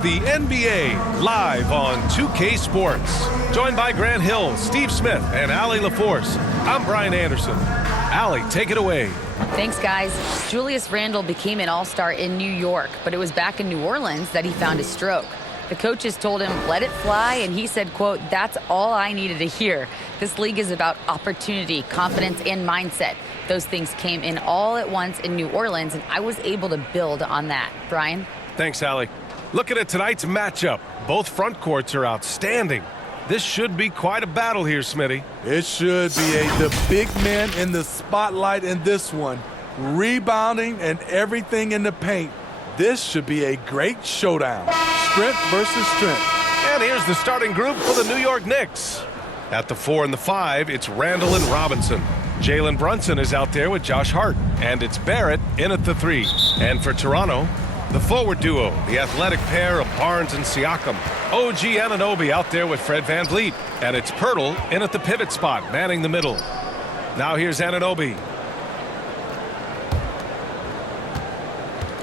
The NBA live on 2K Sports. Joined by Grant Hill, Steve Smith, and Allie LaForce. I'm Brian Anderson. Allie, take it away. Thanks, guys. Julius Randle became an all-star in New York, but it was back in New Orleans that he found his stroke. The coaches told him, let it fly, and he said, quote, that's all I needed to hear. This league is about opportunity, confidence, and mindset. Those things came in all at once in New Orleans, and I was able to build on that. Brian? Thanks, Allie. Looking at tonight's matchup, both front courts are outstanding. This should be quite a battle here, Smitty. It should be. The big man in the spotlight in this one. Rebounding and everything in the paint. This should be a great showdown. Strength versus strength. And here's the starting group for the New York Knicks. At the 4 and the 5, it's Randle and Robinson. Jalen Brunson is out there with Josh Hart. And it's Barrett in at the 3. And for Toronto, the forward duo, the athletic pair of Barnes and Siakam. OG Anunoby out there with Fred VanVleet. And it's Pirtle in at the pivot spot, manning the middle. Now here's Anunoby.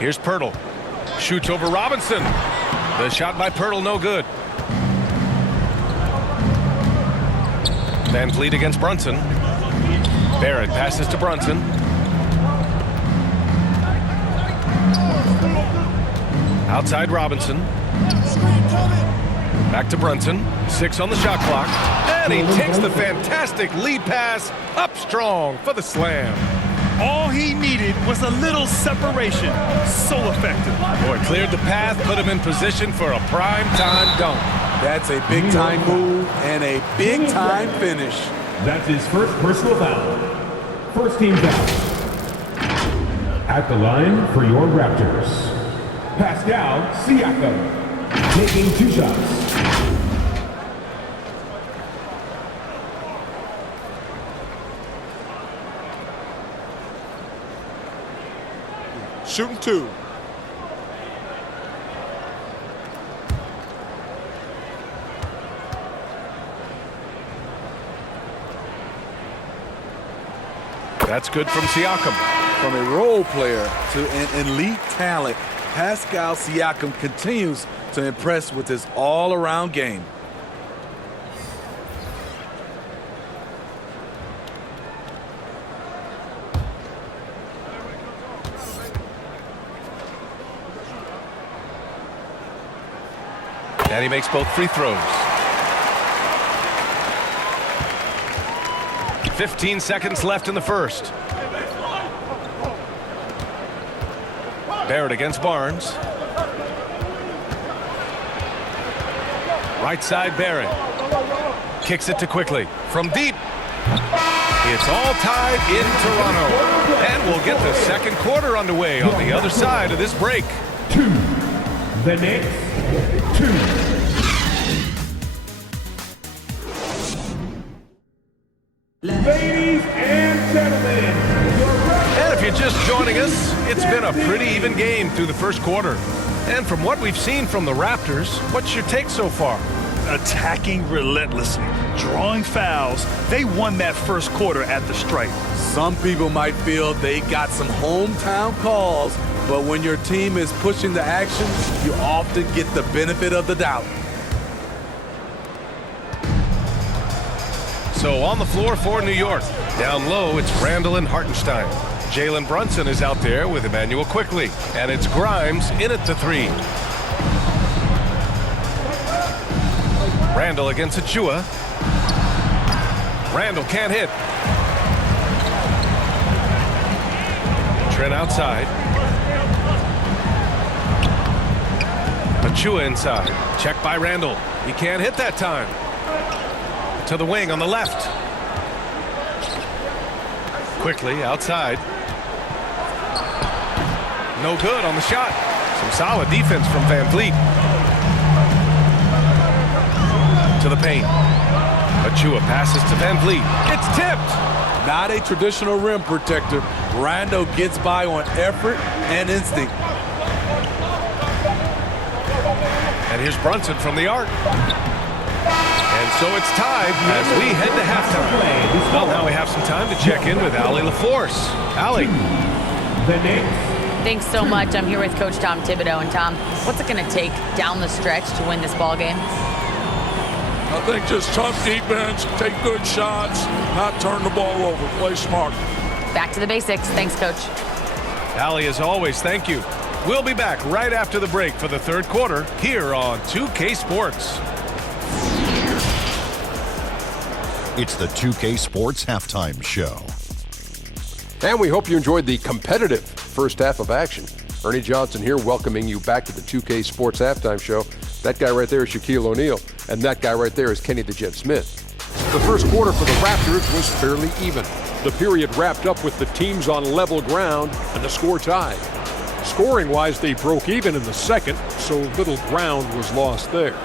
Here's Pirtle. Shoots over Robinson. The shot by Pirtle, no good. VanVleet against Brunson. Barrett passes to Brunson. Outside Robinson. Back to Brunson. 6 on the shot clock. And he takes the fantastic lead pass up strong for the slam. All he needed was a little separation. So effective. Boy, cleared the path, put him in position for a prime-time dunk. That's a big-time move and a big-time finish. That's his first personal foul. First team foul. At the line for your Raptors, Pascal Siakam, taking 2 shots. Shooting 2. That's good from Siakam. From a role player to an elite talent, Pascal Siakam continues to impress with his all-around game. And he makes both free throws. 15 seconds left in the first. Barrett against Barnes. Right side Barrett. Kicks it to Quickly. From deep. It's all tied in Toronto. And we'll get the second quarter underway on the other side of this break. 2. The Knicks, 2. Ladies and gentlemen, and if you're just joining us, it's been a pretty even game through the first quarter. And from what we've seen from the Raptors, what's your take so far? Attacking relentlessly, drawing fouls. They won that first quarter at the stripe. Some people might feel they got some hometown calls, but when your team is pushing the action, you often get the benefit of the doubt. So on the floor for New York. Down low, it's Randle and Hartenstein. Jalen Brunson is out there with Emmanuel Quickly. And it's Grimes in at the 3. Randle against Achua. Randle can't hit. Trent outside. Achua inside. Check by Randle. He can't hit that time. To the wing on the left. Quickly outside. No good on the shot. Some solid defense from VanVleet. To the paint. Achua passes to VanVleet. It's tipped. Not a traditional rim protector. Randle gets by on effort and instinct. And here's Brunson from the arc. And so it's tied as we head to halftime. Well, now we have some time to check in with Allie LaForce. Allie. The Knicks, Thanks so much. I'm here with Coach Tom Thibodeau. And Tom, what's it going to take down the stretch to win this ball game? I think just tough defense, take good shots, not turn the ball over, play smart. Back to the basics. Thanks, Coach. Allie, as always, thank you. We'll be back right after the break for the third quarter here on 2K Sports. It's the 2K Sports Halftime Show. And we hope you enjoyed the competitive first half of action. Ernie Johnson here welcoming you back to the 2K Sports Halftime Show. That guy right there is Shaquille O'Neal, and that guy right there is Kenny the Jet Smith. The first quarter for the Raptors was fairly even. The period wrapped up with the teams on level ground and the score tied. Scoring-wise, they broke even in the second, so little ground was lost there.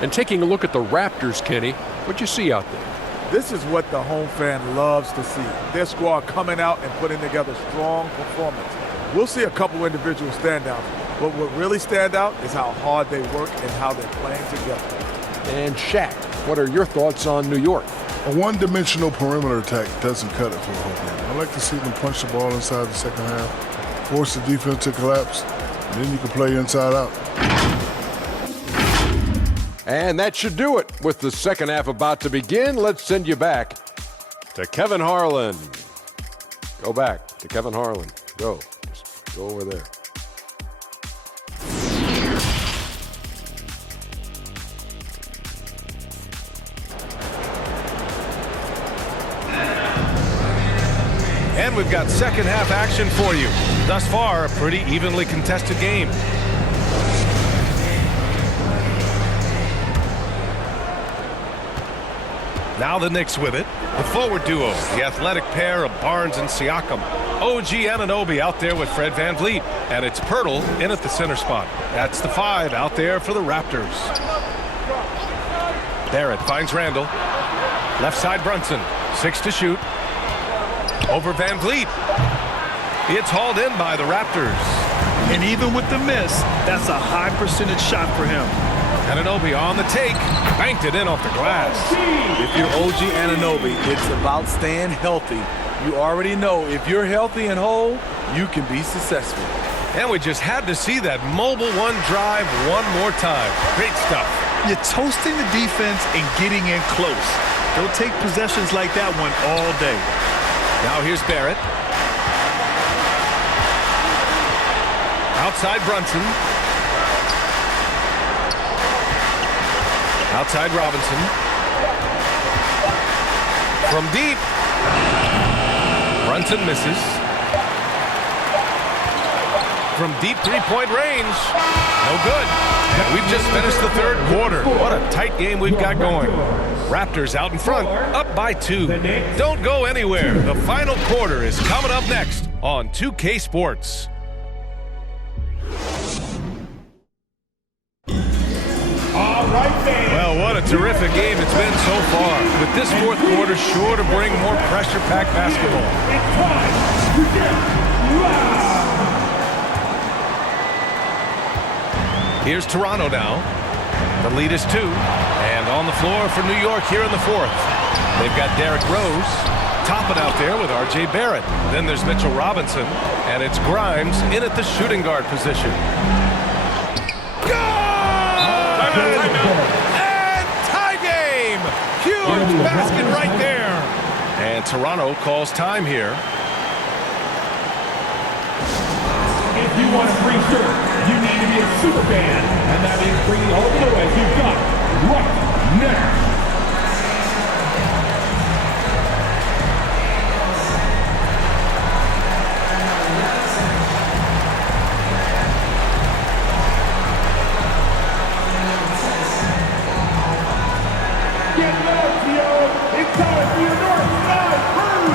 And taking a look at the Raptors, Kenny, what'd you see out there? This is what the home fan loves to see. Their squad coming out and putting together strong performance. We'll see a couple individual standouts, but what really stand out is how hard they work and how they're playing together. And Shaq, what are your thoughts on New York? A one-dimensional perimeter attack doesn't cut it for a whole game. I like to see them punch the ball inside the second half, force the defense to collapse, and then you can play inside out. And that should do it. With the second half about to begin, let's send you back to Kevin Harlan. Go back to Kevin Harlan. Go. Just go over there. And we've got second half action for you. Thus far, a pretty evenly contested game. Now the Knicks with it. The forward duo, the athletic pair of Barnes and Siakam. OG Anunoby out there with Fred VanVleet. And it's Pirtle in at the center spot. That's the 5 out there for the Raptors. Barrett finds Randall. Left side Brunson. 6 to shoot. Over VanVleet. It's hauled in by the Raptors. And even with the miss, that's a high percentage shot for him. Anunoby on the take. Banked it in off the glass. If you're OG Anunoby, it's about staying healthy. You already know if you're healthy and whole, you can be successful. And we just had to see that mobile one drive one more time. Great stuff. You're toasting the defense and getting in close. They'll take possessions like that one all day. Now here's Barrett. Outside Brunson. Outside Robinson. From deep. Brunson misses. From deep three-point range. No good. We've just finished the third quarter. What a tight game we've got going. Raptors out in front, up by 2. Don't go anywhere. The final quarter is coming up next on 2K Sports. Well, what a terrific game it's been so far. With this fourth quarter sure to bring more pressure-packed basketball. Here's Toronto now. The lead is 2. And on the floor for New York here in the fourth. They've got Derrick Rose topping out there with R.J. Barrett. Then there's Mitchell Robinson. And it's Grimes in at the shooting guard position. And tie game! Huge basket right there. And Toronto calls time here. If you want a free shirt, you need to be a super fan, and that means bringing all the noise you've got right now. Get low, Theo! It's time for your North Side Crew!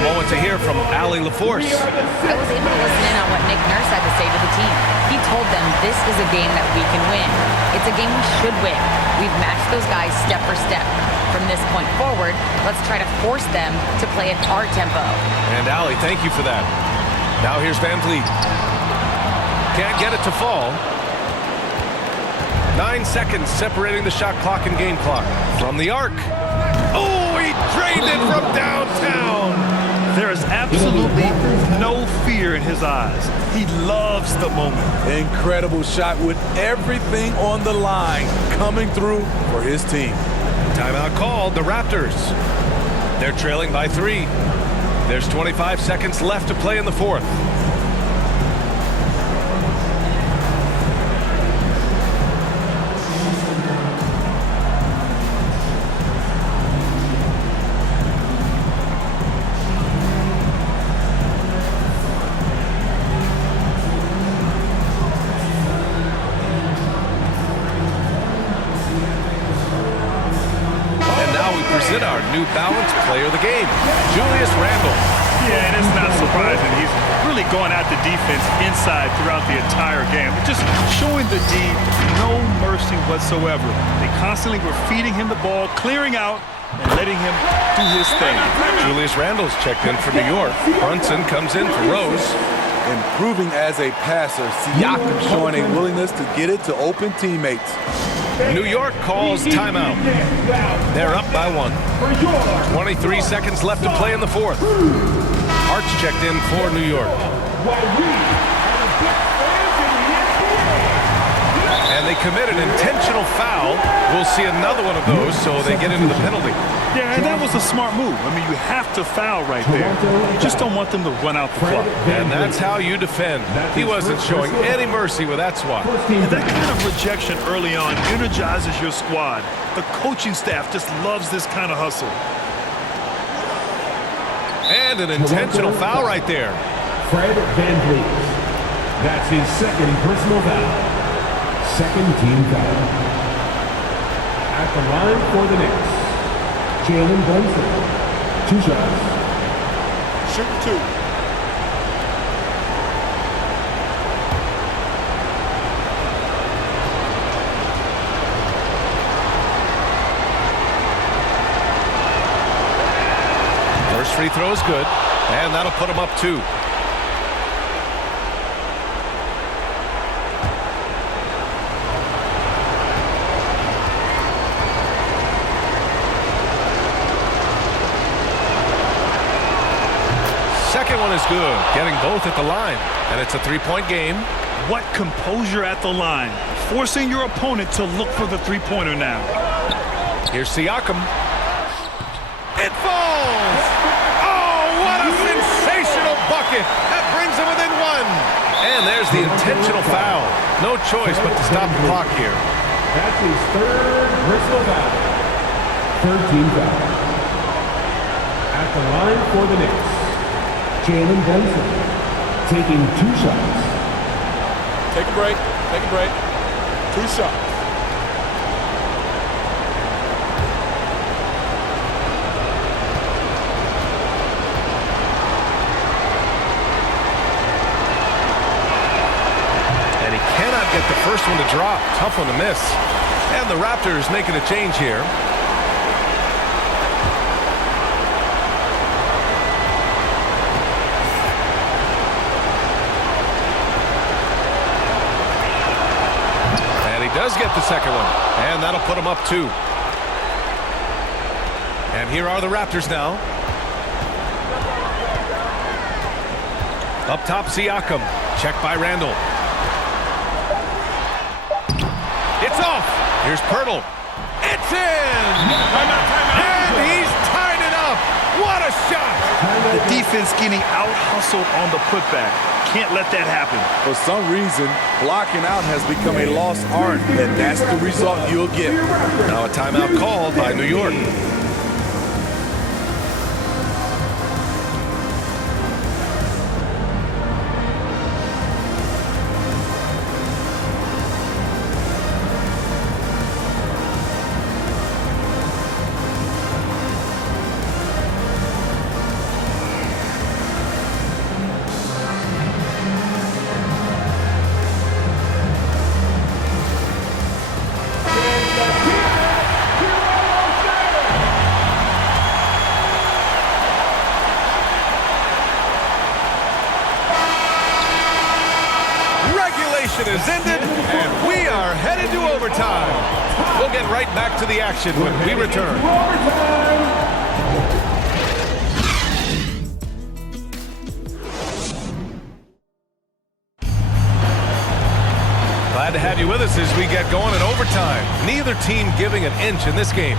a moment to hear from Allie LaForce. I was able to listen in on what Nick Nurse had to say to the team. He told them this is a game that we can win. It's a game we should win. We've matched those guys step for step. From this point forward, let's try to force them to play at our tempo. And Allie, thank you for that. Now here's Van Vliet. Can't get it to fall. 9 seconds separating the shot clock and game clock. From the arc. Oh, he drained it from downtown. There is absolutely no fear in his eyes. He loves the moment. Incredible shot with everything on the line coming through for his team. Timeout called, the Raptors. They're trailing by 3. There's 25 seconds left to play in the fourth. Present our New Balance player of the game, Julius Randle. Yeah, and it's not surprising. He's really going at the defense inside throughout the entire game. Just showing the D no mercy whatsoever. They constantly were feeding him the ball, clearing out, and letting him do his thing. Julius Randle's checked in for New York. Brunson comes in for Rose. Improving as a passer, Siakam showing a willingness to get it to open teammates. New York calls timeout. They're up by 1. 23 seconds left to play in the fourth. Hart's checked in for New York. And they commit an intentional foul. We'll see another one of those, so they get into the penalty. Yeah, and that was a smart move. I mean, you have to foul right there. You just don't want them to run out the clock. And that's how you defend. He wasn't showing any mercy with that swat. And that kind of rejection early on energizes your squad. The coaching staff just loves this kind of hustle. And an intentional foul right there. Fred Van Vliet. That's his second personal foul. Second team foul. At the line for the Knicks, Jalen Brunson. 2 shots. Shoot 2. First free throw is good, and that'll put him up 2. Second one is good, getting both at the line, and it's a 3-point game. What composure at the line, forcing your opponent to look for the three-pointer now. Here's Siakam. It falls! Oh, what a sensational bucket! That brings him within 1. And there's the intentional foul. No choice but to stop the clock here. That's his third personal foul. Third team foul. At the line for the Knicks, Jalen Brunson taking 2 shots. Take a break. Take a break. 2 shots. And he cannot get the first one to drop. Tough one to miss. And the Raptors making a change here. Does get the second one, and that'll put him up 2. And here are the Raptors now. Up top, Siakam. Checked by Randle. It's off. Here's Pirtle. It's in! And he's tied it up. What a shot! The defense getting out-hustled on the putback. Can't let that happen. For some reason, blocking out has become a lost art, and that's the result you'll get. Now a timeout called by New York. has ended, and we are headed to overtime. We'll get right back to the action when we return. Glad to have you with us as we get going in overtime. Neither team giving an inch in this game.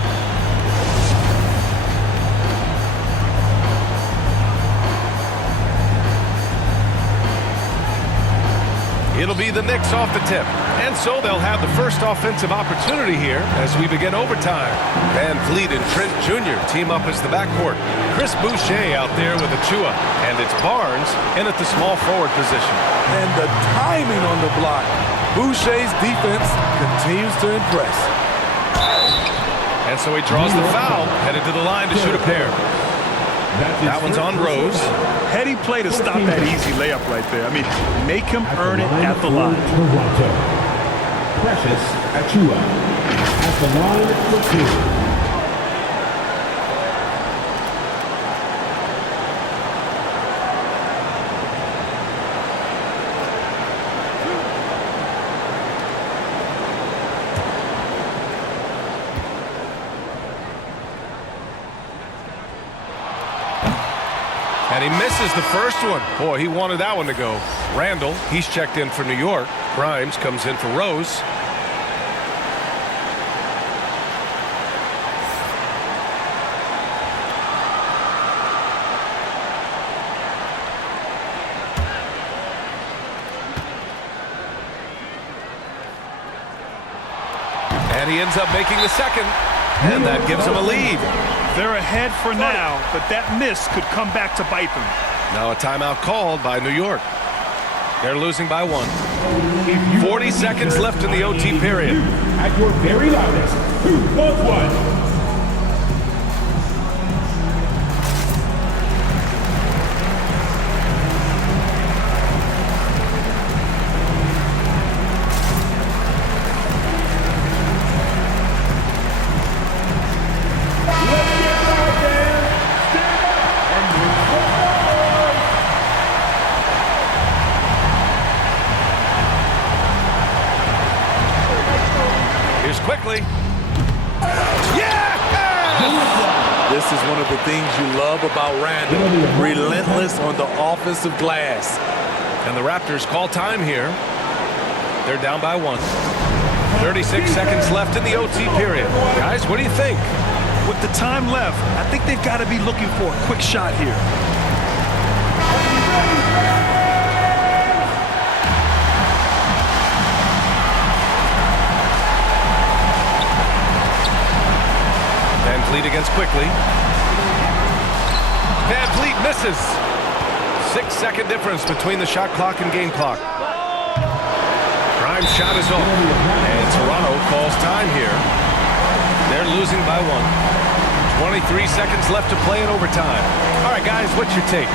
It'll be the Knicks off the tip. And so they'll have the first offensive opportunity here as we begin overtime. Van Vliet and Trent Jr. team up as the backcourt. Chris Boucher out there with Achua. And it's Barnes in at the small forward position. And the timing on the block. Boucher's defense continues to impress. And so he draws the foul, headed to the line to shoot a pair. That one's on Rose. Heady play to stop that easy layup right there. I mean, make him earn it at the line. Toronto. Precious Achua at the line for two. And he misses the first one. Boy, he wanted that one to go. Randall, he's checked in for New York. Grimes comes in for Rose. And he ends up making the second. And that gives him a lead. They're ahead for now, but that miss could come back to bite them. Now a timeout called by New York. They're losing by 1. 40 seconds left in the OT period. At your very loudest, who wants one? Quickly. Yeah! This is one of the things you love about Randall. Relentless on the offensive glass. And the Raptors call time here. They're down by 1. 36 seconds left in the OT period. Guys, what do you think? With the time left, I think they've got to be looking for a quick shot here. Van Vliet against Quickly. Van Vliet misses. 6-second difference between the shot clock and game clock. Grimes' shot is off. And Toronto calls time here. They're losing by 1. 23 seconds left to play in overtime. All right, guys, what's your take?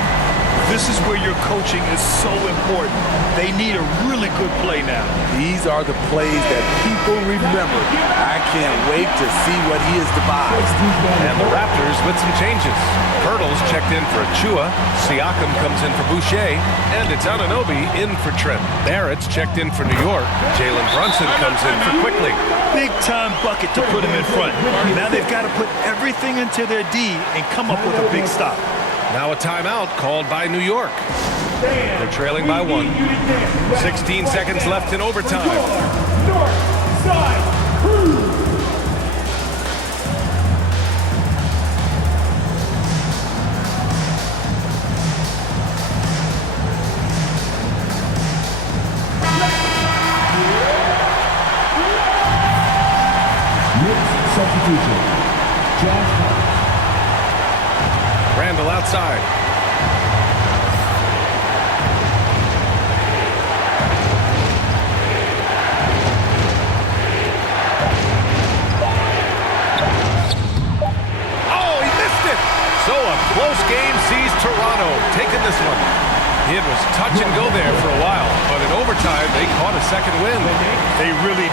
This is where your coaching is so important. They need a really good play now. These are the plays that people remember. I can't wait to see what he has devised. And the Raptors with some changes. Hurdle's checked in for Achua. Siakam comes in for Boucher. And it's Anunoby in for Trent. Barrett's checked in for New York. Jalen Brunson comes in for Quickly. Big-time bucket to put him in front. Now they've got to put everything into their D and come up with a big stop. Now a timeout called by New York. They're trailing by 1. 16 seconds left in overtime. North side crew. Knicks substitution. Josh Hart. Randall outside. Oh, he missed it. So a close game sees Toronto taking this one. It was touch and go there for a while, but in overtime they caught a second win. They really